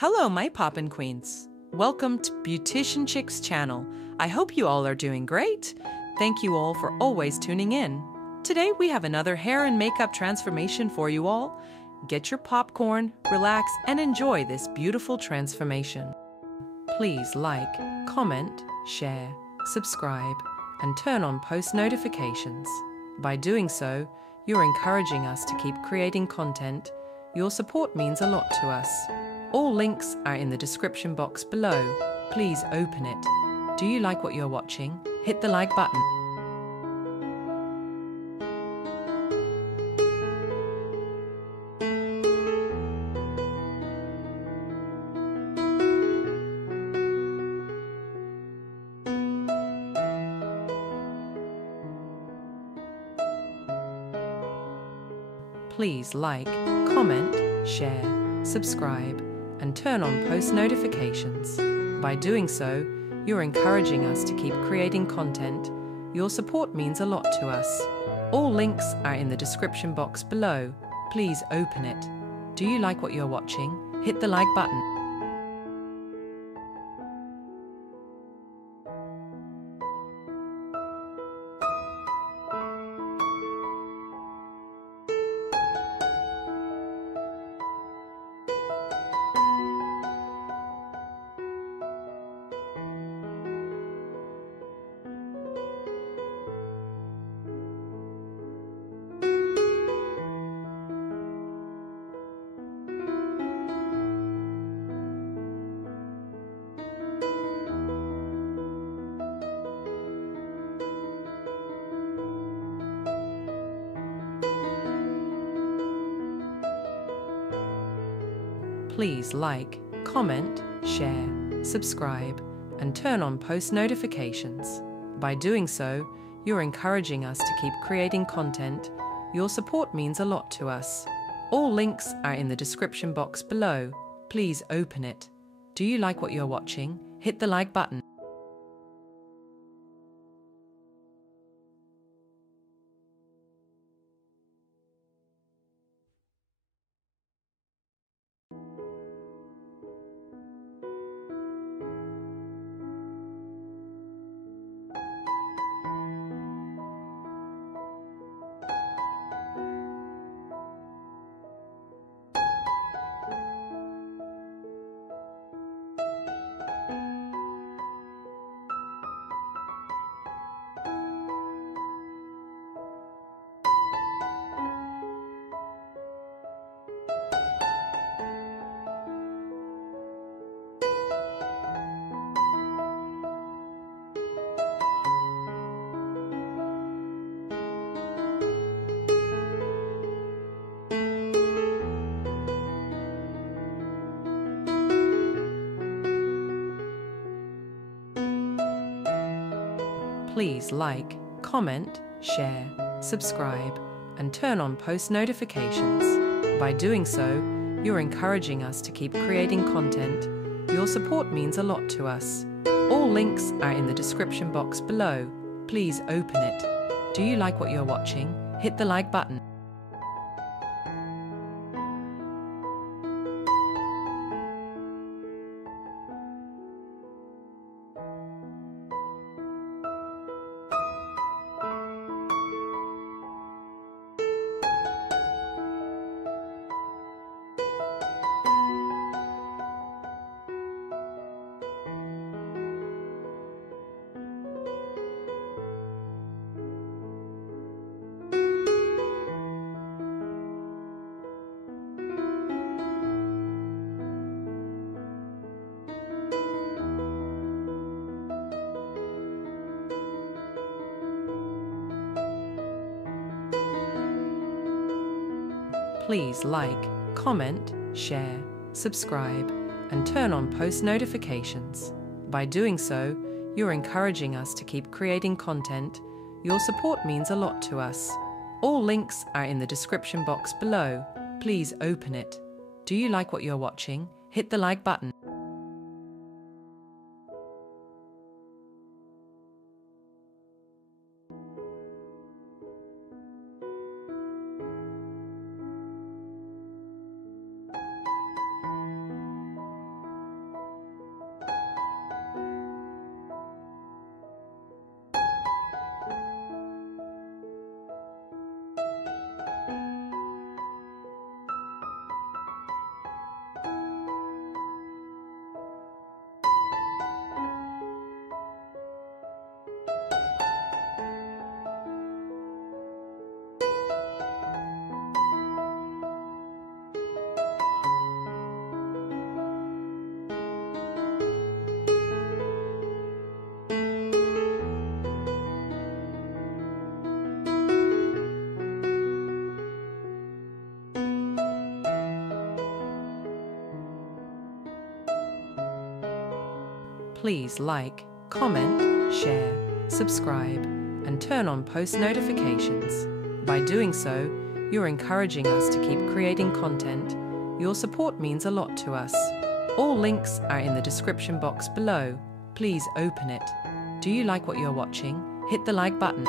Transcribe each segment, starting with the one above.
Hello, my poppin' queens. Welcome to Beauticianchic's channel. I hope you all are doing great. Thank you all for always tuning in. Today we have another hair and makeup transformation for you all. Get your popcorn, relax, and enjoy this beautiful transformation. Please like, comment, share, subscribe, and turn on post notifications. By doing so, you're encouraging us to keep creating content. Your support means a lot to us. All links are in the description box below. Please open it. Do you like what you're watching? Hit the like button. Please like, comment, share, subscribe, and turn on post notifications. By doing so, you're encouraging us to keep creating content. Your support means a lot to us. All links are in the description box below. Please open it. Do you like what you're watching? Hit the like button. Please like, comment, share, subscribe, and turn on post notifications. By doing so, you're encouraging us to keep creating content. Your support means a lot to us. All links are in the description box below. Please open it. Do you like what you're watching? Hit the like button. Please like, comment, share, subscribe, and turn on post notifications. By doing so, you're encouraging us to keep creating content. Your support means a lot to us. All links are in the description box below. Please open it. Do you like what you're watching? Hit the like button. Please like, comment, share, subscribe, and turn on post notifications. By doing so, you're encouraging us to keep creating content. Your support means a lot to us. All links are in the description box below. Please open it. Do you like what you're watching? Hit the like button. Please like, comment, share, subscribe, and turn on post notifications. By doing so, you're encouraging us to keep creating content. Your support means a lot to us. All links are in the description box below. Please open it. Do you like what you're watching? Hit the like button.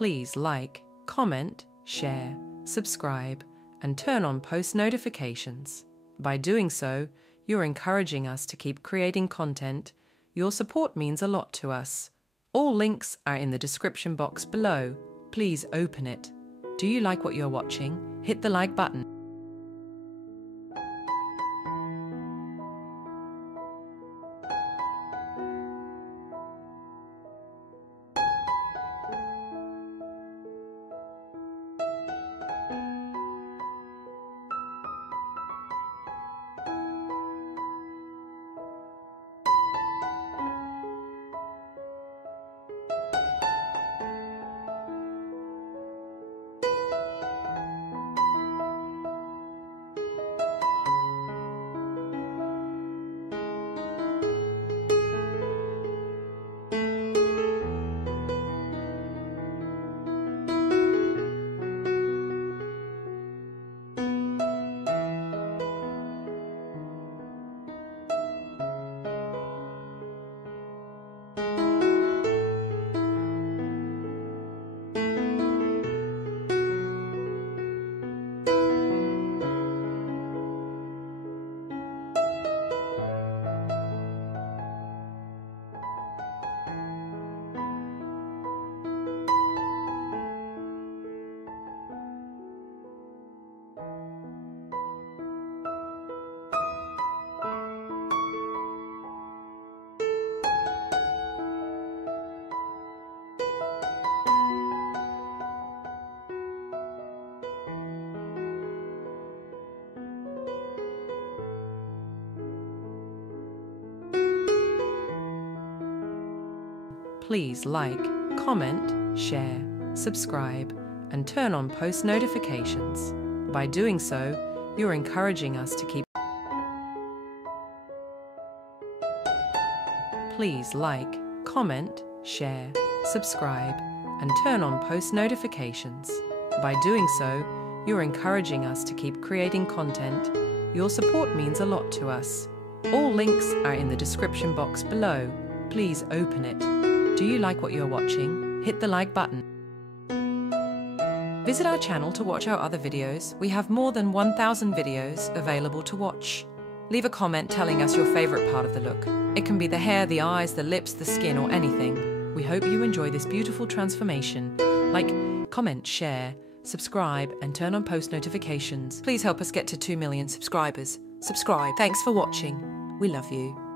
Please like, comment, share, subscribe, and turn on post notifications. By doing so, you're encouraging us to keep creating content. Your support means a lot to us. All links are in the description box below. Please open it. Do you like what you're watching? Hit the like button. Please like, comment, share, subscribe, and turn on post notifications. By doing so, you're encouraging us to keep. Please like, comment, share, subscribe, and turn on post notifications. By doing so, you're encouraging us to keep creating content. Your support means a lot to us. All links are in the description box below. Please open it. Do you like what you're watching? Hit the like button. Visit our channel to watch our other videos. We have more than 1,000 videos available to watch. Leave a comment telling us your favorite part of the look. It can be the hair, the eyes, the lips, the skin, or anything. We hope you enjoy this beautiful transformation. Like, comment, share, subscribe, and turn on post notifications. Please help us get to 2 million subscribers. Subscribe. Thanks for watching. We love you.